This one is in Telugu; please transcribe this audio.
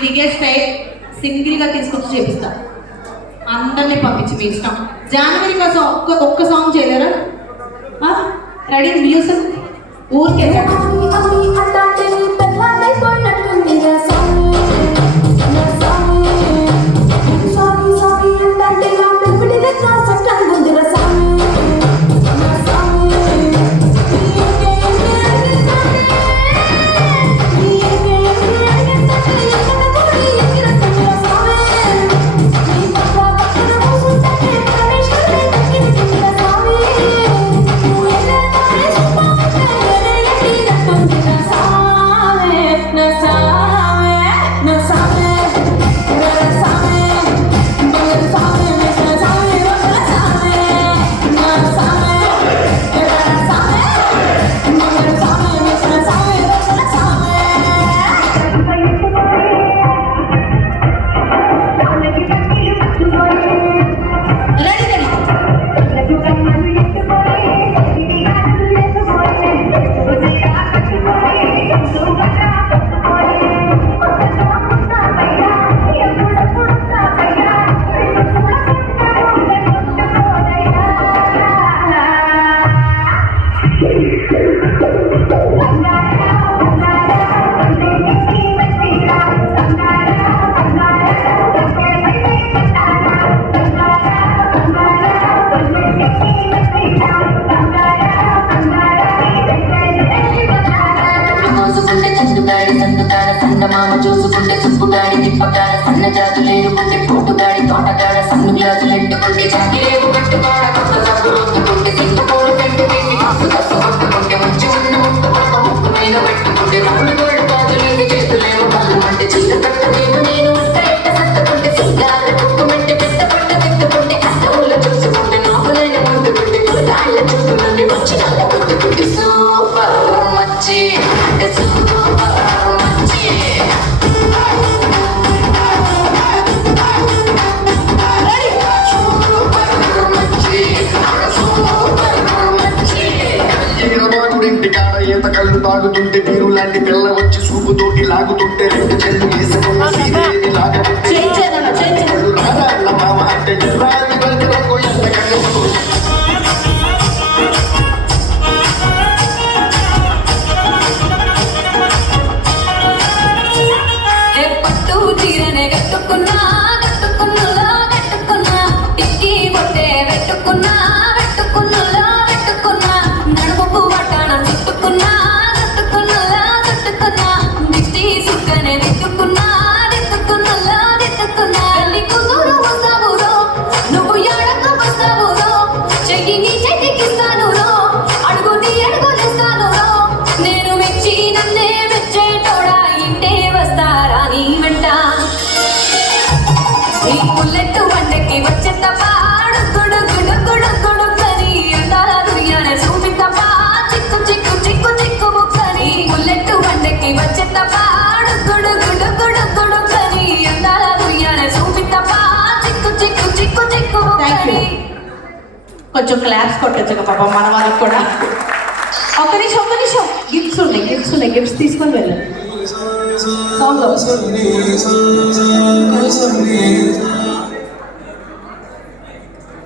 దిగే స్టైల్ సింగిల్గా తీసుకొచ్చి చేపిస్తా. అందరినీ పంపించి మీ ఇష్టం. జనవరి కోసం ఒక్క సాంగ్ చేయలేరా? రెడీ? మ్యూజిక్ ఊరికే చూసుకుంటే సుప్పుగాడి తిప్పగాడ సన్న జాతులు ఏరుకుంటే పొట్టుగాడి తోటగాడ సన్ను గ్లాసులు ఎండుకుంటే చాకిరేవు కట్టుగాడ కొత్త సబ్బు రొత్తుకుంటే సింగపూరు పెట్టి వేసి కాసు కసు కొట్టుకుంటే మంచి ఉన్న ముట్టు కొత్త ముక్కు మీద పెట్టుకుంటే రౌండ్ గోల్డ్ గాజులేవి చేతులేమో కళ్ళు అంటే చీర కట్టలేము నేను ఎట్ట సత్తుకుంటే సింగార కుక్కుమంటే పెద్ద పట్ట తిట్టుకుంటే కష్టములు చూసుకుంటే నోపులైన ముందుకుంటే కులగాళ్ళ చుట్టూ నుండి వచ్చి నల్ల గుర్తుకుంటే సూపర్ మచ్చి అంటే సూపర్ మచ్చి. కళ్ళు తాగుతుంటే నీరు లాంటి పిల్ల వచ్చి సూపుతోటి లాగుతుంటే రెండు చెల్లు వేసుకున్న సీదేవి లాగుతుంటే మామ అంటే కొంచెం క్లాప్స్ కొట్టచ్చు పాప మన వాళ్ళకి కూడా. ఒక్క నిమిషం గిఫ్ట్స్ ఉన్నాయి గిఫ్ట్స్ తీసుకొని వెళ్ళండి. సాంగ్